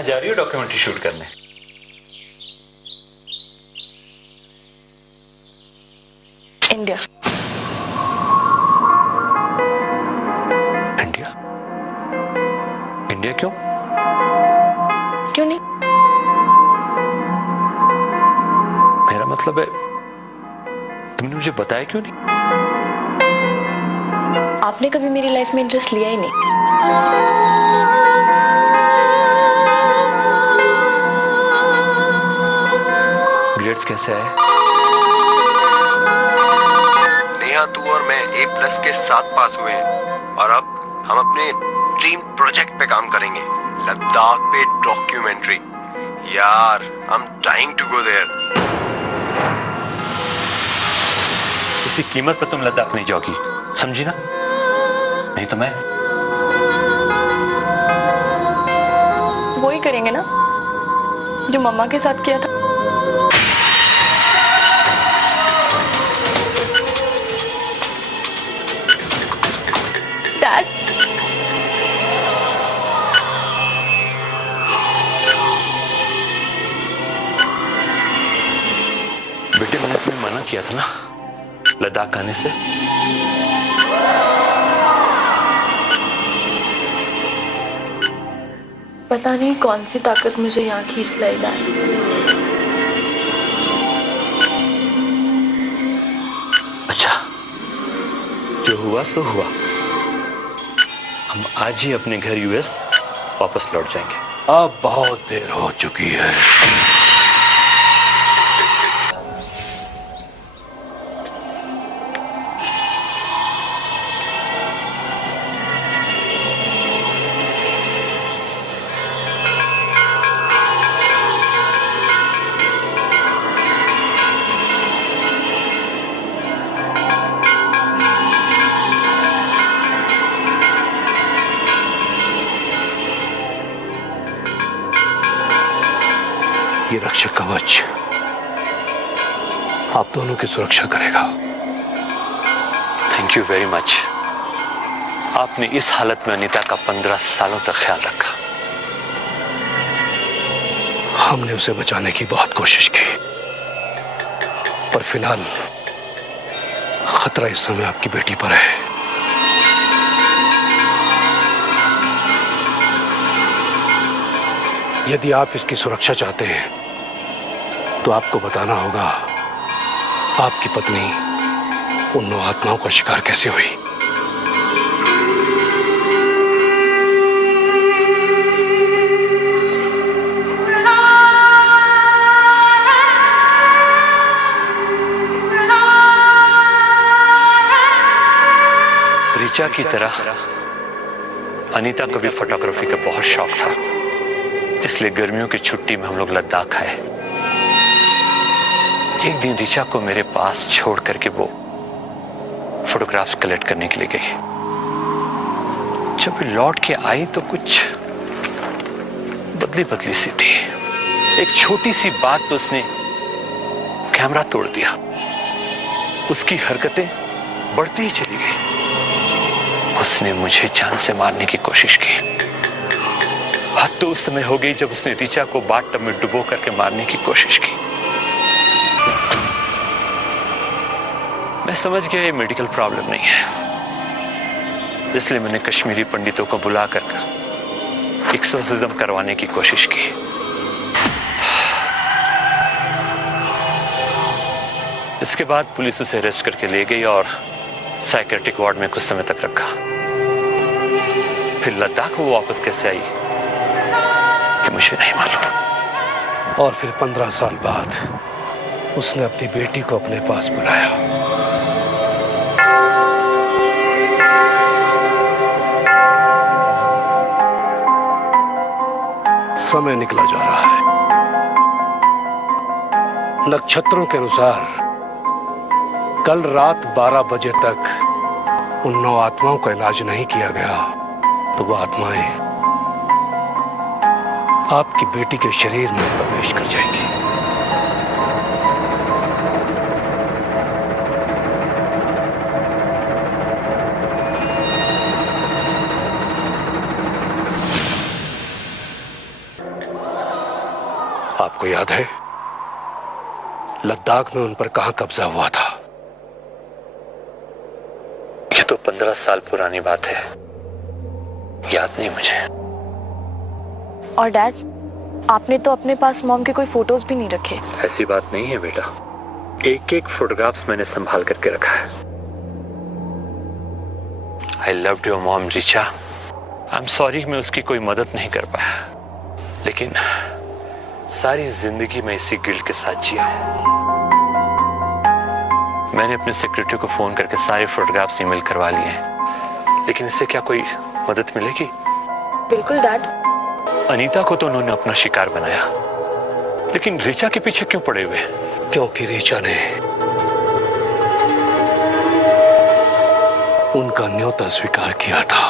कहाँ जा रही हो डॉक्यूमेंट्री शूट करने? इंडिया। इंडिया? इंडिया क्यों? क्यों नहीं? मेरा मतलब है, तुमने मुझे बताया क्यों नहीं? आपने कभी मेरी लाइफ में इंटरेस्ट लिया ही नहीं। ग्रेड्स कैसे आए? नेहा, तू और मैं A+ के साथ पास हुए हैं और अब हम अपने ड्रीम प्रोजेक्ट पे काम करेंगे, लद्दाख पे डॉक्यूमेंट्री। यार, I'm dying to go there। किसी कीमत पर तुम लद्दाख नहीं जाओगी, समझी ना? नहीं तो मैं वो ही करेंगे ना जो मम्मा के साथ किया था। डैड, बेटे, मैंने तुम्हें मना किया था ना लद्दाख आने से। पता नहीं कौन सी ताकत मुझे यहाँ खींच लाई डैड। अच्छा, जो हुआ सो हुआ। हम आज ही अपने घर US वापस लौट जाएंगे। अब बहुत देर हो चुकी है। ये रक्षक कवच आप दोनों की सुरक्षा करेगा। Thank you very much. आपने इस हालत में अनीता का 15 सालों तक ख्याल रखा। हमने उसे बचाने की बहुत कोशिश की, पर फिलहाल खतरा इस समय आपकी बेटी पर है। यदि आप इसकी सुरक्षा चाहते हैं तो आपको बताना होगा आपकी पत्नी उन 9 आत्माओं का शिकार कैसे हुई। ऋचा की तरह अनीता को भी फोटोग्राफी का बहुत शौक था, इसलिए गर्मियों की छुट्टी में हम लोग लद्दाख आए। एक दिन ऋचा को मेरे पास छोड़ करके वो फोटोग्राफ्स कलेक्ट करने के लिए गई। जब वो लौट के आई तो कुछ बदली बदली सी थी। एक छोटी सी बात तो उसने कैमरा तोड़ दिया। उसकी हरकतें बढ़ती ही चली गई। उसने मुझे जान से मारने की कोशिश की। हद तो उस समय हो गई जब उसने ऋचा को बाथटब में डुबो करके मारने की कोशिश की। मैं समझ गया ये मेडिकल प्रॉब्लम नहीं है, इसलिए मैंने कश्मीरी पंडितों को बुलाकर एक्सोर्सिज्म करवाने की कोशिश की। इसके बाद पुलिस उसे अरेस्ट करके ले गई और साइकेट्रिक वार्ड में कुछ समय तक रखा। फिर लद्दाख वो वापस कैसे आई कि मुझे नहीं मालूम। और फिर 15 साल बाद उसने अपनी बेटी को अपने पास बुलाया। समय निकला जा रहा है। नक्षत्रों के अनुसार कल रात 12 बजे तक उन 9 आत्माओं का इलाज नहीं किया गया तो वो आत्माएं आपकी बेटी के शरीर में प्रवेश कर जाएंगी। आपको याद है लद्दाख में उन पर कहां कब्जा हुआ था? ये तो 15 साल पुरानी बात है, याद नहीं मुझे। और डैड, आपने तो अपने पास मॉम के कोई फोटोज भी नहीं रखे। ऐसी बात नहीं है बेटा, एक एक फोटोग्राफ्स मैंने संभाल करके रखा है। I loved your mom Richa. I am sorry मैं उसकी कोई मदद नहीं कर पाया, लेकिन सारी जिंदगी में इसी गिल्ट के साथ जिया हूं। मैंने अपने सेक्रेटरी को फोन करके सारे फोटोग्राफ्स ईमेल करवा लिए हैं, लेकिन इससे क्या कोई मदद मिलेगी? बिल्कुल डैड। अनीता को तो उन्होंने अपना शिकार बनाया, लेकिन रिचा के पीछे क्यों पड़े हुए? क्योंकि रिचा ने उनका न्योता स्वीकार किया था।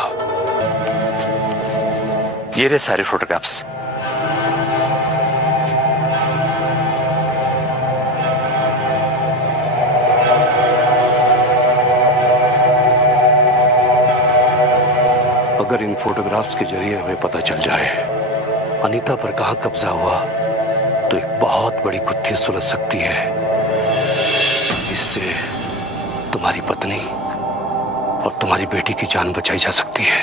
ये रहे सारे फोटोग्राफ्स। अगर इन फोटोग्राफ्स के जरिए हमें पता चल जाए अनीता पर कहां कब्जा हुआ, तो एक बहुत बड़ी गुत्थी सुलझ सकती है। इससे तुम्हारी पत्नी और तुम्हारी बेटी की जान बचाई जा सकती है।